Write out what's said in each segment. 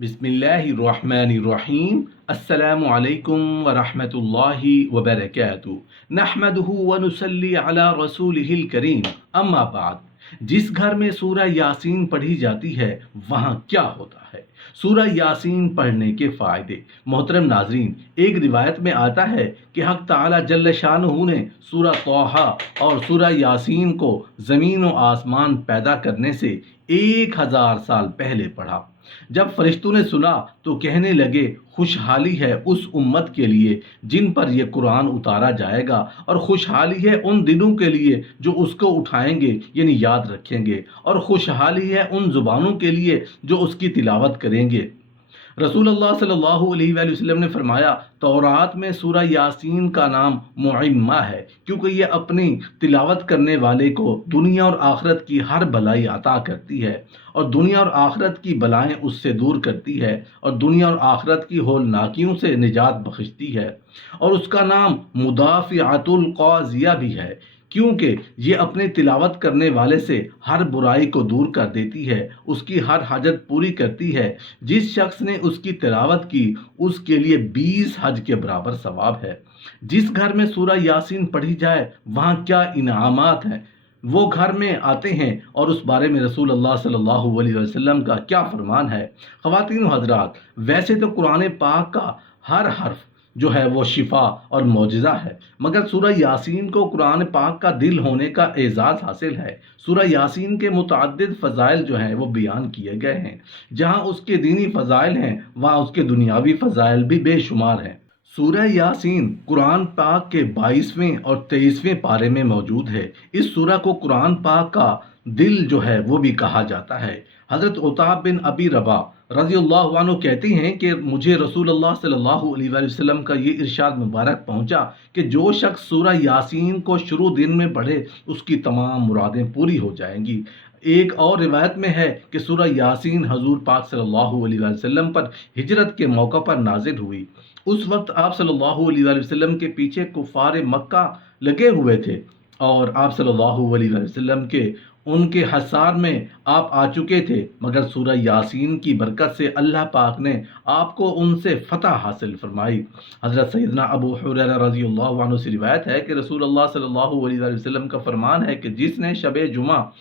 बिस्मिल्लाहिर्रहमानिर्रहीम। अस्सलामु अलैकुम वरहमतुल्लाहि वबरकातुहू। नहमदुहु व नुसल्ली अला रसूलिहिल करीम। अम्मा बाद। जिस घर में सूरह यासीन पढ़ी जाती है वहाँ क्या होता है? सूरह यासीन पढ़ने के फ़ायदे। मोहतरम नाजरीन, एक रिवायत में आता है कि हक़ ताला जल्ल शानुहु ने सूरह तौहा और सूरह यासीन को ज़मीन व आसमान पैदा करने से 1000 साल पहले पढ़ा। जब फरिश्तों ने सुना तो कहने लगे, खुशहाली है उस उम्मत के लिए जिन पर यह कुरान उतारा जाएगा, और खुशहाली है उन दिलों के लिए जो उसको उठाएंगे यानी याद रखेंगे, और खुशहाली है उन जुबानों के लिए जो उसकी तिलावत करेंगे। रसूलुल्लाह सल्लल्लाहु अलैहि वसल्लम ने फरमाया, तौरात में सूरह यासीन का नाम मुइम्मा है क्योंकि ये अपनी तिलावत करने वाले को दुनिया और आखिरत की हर भलाई अता करती है, और दुनिया और आखिरत की बलाएं उससे दूर करती है, और दुनिया और आखिरत की होलनाकियों से निजात बख्शती है। और उसका नाम मुदाफ़िअतुल क़ाज़िया भी है क्योंकि ये अपने तिलावत करने वाले से हर बुराई को दूर कर देती है, उसकी हर हाजत पूरी करती है। जिस शख्स ने उसकी तिलावत की उसके लिए 20 हज के बराबर सवाब है। जिस घर में सूरह यासीन पढ़ी जाए वहाँ क्या इनामात हैं वो घर में आते हैं, और उस बारे में रसूल अल्लाह सल्लल्लाहु अलैहि वसल्लम का क्या फरमान है। ख़वातीन व हज़रात, वैसे तो कुरान पाक का हर हर्फ जो है वो शिफा और मौजज़ा है, मगर सूरह यासीन को कुरान पाक का दिल होने का एजाज़ हासिल है। सूरह यासीन के मुतअद्दिद फ़ज़ाइल जो हैं वो बयान किए गए हैं। जहाँ उसके दीनी फ़ज़ाइल हैं वहाँ उसके दुनियावी फ़ज़ाइल भी बेशुमार हैं। सूरह यासीन कुरान पाक के 22वें और 23वें पारे में मौजूद है। इस सूरह को कुरान पाक का दिल जो है वो भी कहा जाता है। हज़रत उताब बिन अबी रबा रज़ियल्लाहु अन्हु कहते हैं कि मुझे रसूलुल्लाह सल्लल्लाहु अलैहि वसल्लम का ये इरशाद मुबारक पहुंचा कि जो शख्स सूरह यासीन को शुरू दिन में पढ़े उसकी तमाम मुरादें पूरी हो जाएंगी। एक और रिवायत में है कि सूरह यासीन हजूर पाक सल्लल्लाहु अलैहि वसल्लम पर हिजरत के मौका पर नाजिल हुई। उस वक्त आप सल्लल्लाहु अलैहि वसल्लम के पीछे कुफार मक्का लगे हुए थे, और आप सल्लल्लाहु अलैहि वसल्लम के उनके हसार में आप आ चुके थे, मगर सूरह यासीन की बरकत से अल्लाह पाक ने आपको उनसे फतह हासिल फरमाई। हज़रत सैयदना अबू हुरैरा रज़ियल्लाहु अन्हु से रिवायत है कि रसूलुल्लाह सल्लल्लाहु अलैहि वसल्लम का फरमान है कि जिसने शबे जुमा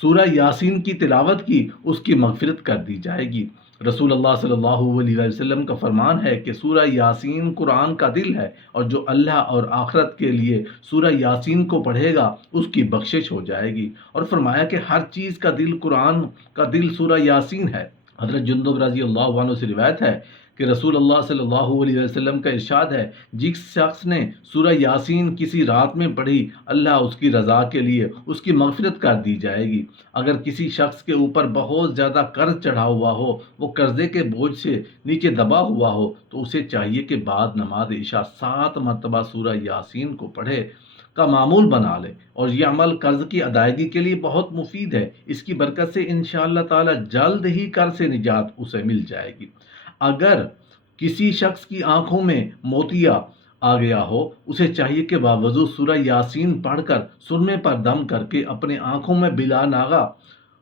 सूरह यासीन की तिलावत की उसकी मगफिरत कर दी जाएगी। रसूलुल्लाह सल्लल्लाहु अलैहि वसल्लम का फरमान है कि सूरह यासीन कुरान का दिल है, और जो अल्लाह और आखिरत के लिए सूरह यासीन को पढ़ेगा उसकी बख्शिश हो जाएगी। और फरमाया कि हर चीज़ का दिल कुरान का दिल सूरह यासीन है। हज़रत जुंदुब रज़ी अल्लाह अन्हु से रिवायत है कि रसूलुल्लाह सल्लल्लाहु अलैहि वसल्लम का इरशाद है, जिस शख्स ने सूरह यासीन किसी रात में पढ़ी अल्लाह उसकी रज़ा के लिए उसकी मग़फ़िरत कर दी जाएगी। अगर किसी शख्स के ऊपर बहुत ज़्यादा कर्ज चढ़ा हुआ हो, वो कर्ज़े के बोझ से नीचे दबा हुआ हो, तो उसे चाहिए कि बाद नमाज इशा 7 मरतबा सूरह यासीन को पढ़े का मामूल बना ले, और ये अमल कर्ज की अदायगी के लिए बहुत मुफीद है। इसकी बरकत से इंशाअल्लाह ताला जल्द ही कर्ज से निजात उसे मिल जाएगी। अगर किसी शख्स की आंखों में मोतिया आ गया हो, उसे चाहिए कि बावजू सूरह यासीन पढ़कर सुरमे पर दम करके अपने आंखों में बिला नागा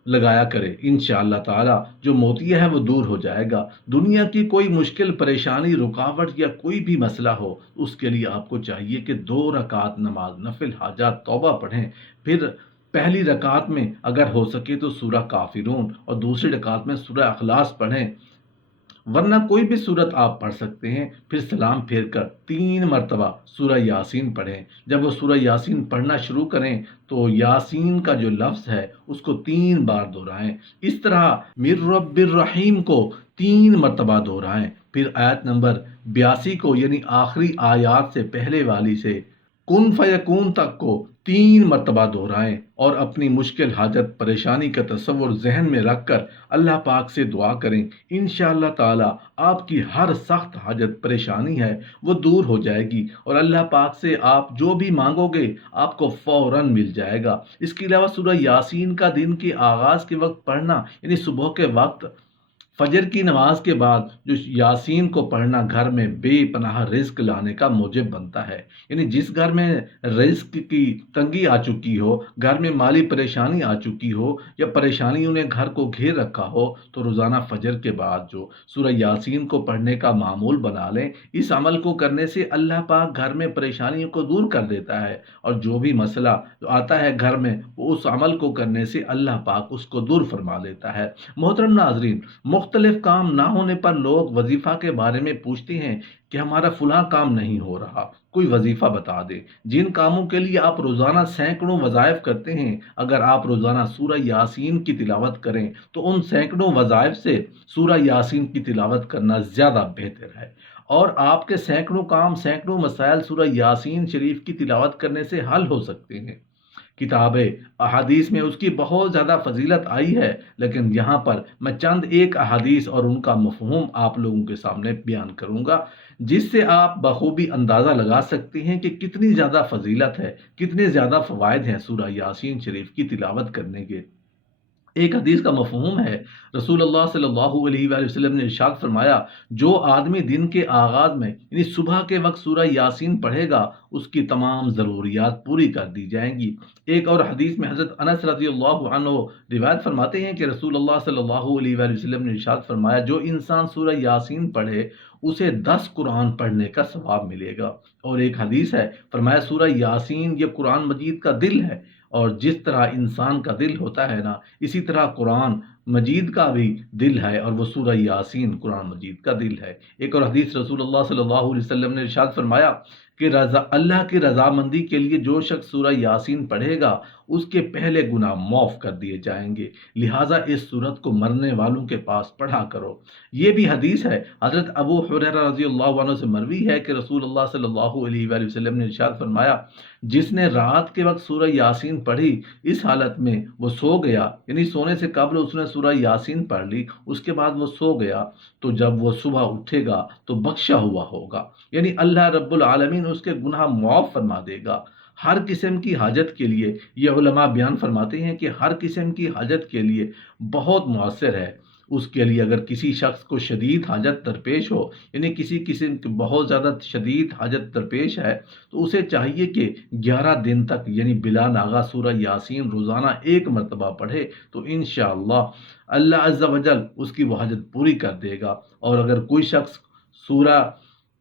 लगाया करे। इंशाअल्लाह ताला जो मोतिया है वो दूर हो जाएगा। दुनिया की कोई मुश्किल परेशानी रुकावट या कोई भी मसला हो, उसके लिए आपको चाहिए कि 2 रकात नमाज नफिल हाजात तौबा पढ़ें। फिर पहली रकात में अगर हो सके तो सूरह काफिरून, और दूसरी रकात में सूरह अखलास पढ़ें, वरना कोई भी सूरत आप पढ़ सकते हैं। फिर सलाम फेर कर 3 मरतबा सूरह यासीन पढ़ें। जब वो सूरह यासीन पढ़ना शुरू करें तो यासीन का जो लफ्ज़ है उसको 3 बार दोहराएं। इस तरह मिर रब्बिर रहीम को 3 मरतबा दोहराएं। फिर आयत नंबर 82 को यानी आखिरी आयत से पहले वाली से कुन फयकून तक को 3 मरतबा दोहराएं, और अपनी मुश्किल हाजत परेशानी का तसव्वुर जहन में रखकर अल्लाह पाक से दुआ करें। इंशाअल्लाह ताला आपकी हर सख्त हाजत परेशानी है वो दूर हो जाएगी, और अल्लाह पाक से आप जो भी मांगोगे आपको फ़ौरन मिल जाएगा। इसके अलावा सूरह यासीन का दिन के आगाज़ के वक्त पढ़ना यानी सुबह के वक्त فجر کی نماز کے بعد جو یاسین کو پڑھنا گھر میں بے پناہ رزق لانے کا موجب بنتا ہے۔ یعنی جس گھر میں رزق کی تنگی آ چکی ہو، گھر میں مالی پریشانی آ چکی ہو یا پریشانیوں نے گھر کو گھیر رکھا ہو، تو روزانہ فجر کے بعد جو سورہ یاسین کو پڑھنے کا معمول بنا لیں۔ اس عمل کو کرنے سے اللہ پاک گھر میں پریشانیوں کو دور کر دیتا ہے، اور جو بھی مسئلہ آتا ہے گھر میں، وہ اس عمل کو کرنے سے اللہ پاک اس کو دور فرما لیتا ہے۔ محترم ناظرین، مختلف کام نہ ہونے پر لوگ وظیفہ کے بارے میں پوچھتے ہیں کہ ہمارا فلاں کام نہیں ہو رہا، کوئی وظیفہ بتا دیں۔ جن کاموں کے لیے آپ روزانہ سینکڑوں وظائف کرتے ہیں، اگر آپ روزانہ سورہ یاسین کی تلاوت کریں تو ان سینکڑوں وظائف سے سورہ یاسین کی تلاوت کرنا زیادہ بہتر ہے، اور آپ کے سینکڑوں کام، سینکڑوں مسائل سورہ یاسین شریف کی تلاوت کرنے سے حل ہو سکتے ہیں۔ کتاب احادیث میں اس کی بہت زیادہ فضیلت آئی ہے، لیکن یہاں پر میں چند ایک احادیث اور ان کا مفہوم آپ لوگوں کے سامنے بیان کروں گا، جس سے آپ بخوبی اندازہ لگا سکتے ہیں کہ کتنی زیادہ فضیلت ہے، کتنے زیادہ فوائد ہیں سورہ یاسین شریف کی تلاوت کرنے کے۔ ایک حدیث کا مفہوم ہے، رسول اللہ صلی اللہ علیہ وآلہ وسلم نے ارشاد فرمایا، جو آدمی دن کے آغاز میں یعنی صبح کے وقت سورہ یاسین پڑھے گا، اس کی تمام ضروریات پوری کر دی جائیں گی۔ ایک اور حدیث میں حضرت انس رضی اللہ عنہ روایت فرماتے ہیں کہ رسول اللہ صلی اللہ علیہ وآلہ وسلم نے ارشاد فرمایا، جو انسان سورہ یاسین پڑھے اسے 10 قرآن پڑھنے کا ثواب ملے گا۔ اور ایک حدیث ہے، فرمایا سورہ یاسین یہ قرآن مجید کا دل ہے، اور جس طرح انسان کا دل ہوتا ہے نا، اسی طرح قرآن مجید کا بھی دل ہے، اور وہ سورہ یاسین قرآن مجید کا دل ہے۔ ایک اور حدیث رسول اللہ صلی اللہ علیہ وسلم نے ارشاد فرمایا کہ اللہ کی رضامندی کے لیے جو شخص سورہ یاسین پڑھے گا، اس کے پہلے گناہ معاف کر دیے جائیں گے، لہٰذا اس سورت کو مرنے والوں کے پاس پڑھا کرو۔ یہ بھی حدیث ہے، حضرت ابو ہریرہ رضی اللہ عنہ سے مروی ہے کہ رسول اللہ صلی اللہ علیہ وآلہ وسلم نے ارشاد فرمایا، جس نے رات کے وقت سورہ یاسین پڑھی، اس حالت میں وہ سو گیا، یعنی سونے سے قبل اس نے سورہ یاسین پڑھ لی، اس کے بعد وہ سو گیا، تو جب وہ صبح اٹھے گا تو بخشا ہوا ہوگا، یعنی اللہ رب العالمین اس کے گناہ معاف فرما دے گا۔ ہر قسم کی حاجت کے لیے یہ علماء بیان فرماتے ہیں کہ ہر قسم کی حاجت کے لیے بہت مؤثر ہے۔ اس کے لیے اگر کسی شخص کو شدید حاجت درپیش ہو، یعنی کسی قسم کی بہت زیادہ شدید حاجت درپیش ہے، تو اسے چاہیے کہ 11 دن تک یعنی بلا ناغہ سورہ یاسین روزانہ ایک مرتبہ پڑھے، تو انشاءاللہ اللہ عز و جل اس کی وہ حاجت پوری کر دے گا۔ اور اگر کوئی شخص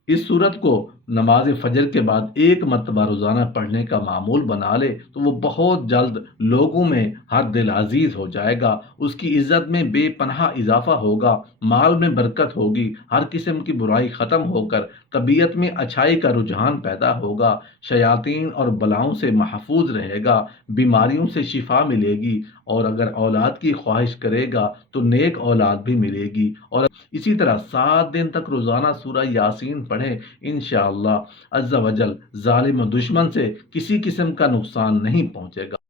اس سورت کو نماز فجر کے بعد ایک مرتبہ روزانہ پڑھنے کا معمول بنا لے، تو وہ بہت جلد لوگوں میں ہر دل عزیز ہو جائے گا، اس کی عزت میں بے پناہ اضافہ ہوگا، مال میں برکت ہوگی، ہر قسم کی برائی ختم ہو کر طبیعت میں اچھائی کا رجحان پیدا ہوگا، شیاطین اور بلاؤں سے محفوظ رہے گا، بیماریوں سے شفا ملے گی، اور اگر اولاد کی خواہش کرے گا تو نیک اولاد بھی ملے گی۔ اور اسی طرح 7 دن تک روزانہ سورہ یاسین پڑھیں، انشاءاللہ عز و جل ظالم و دشمن سے کسی قسم کا نقصان نہیں پہنچے گا۔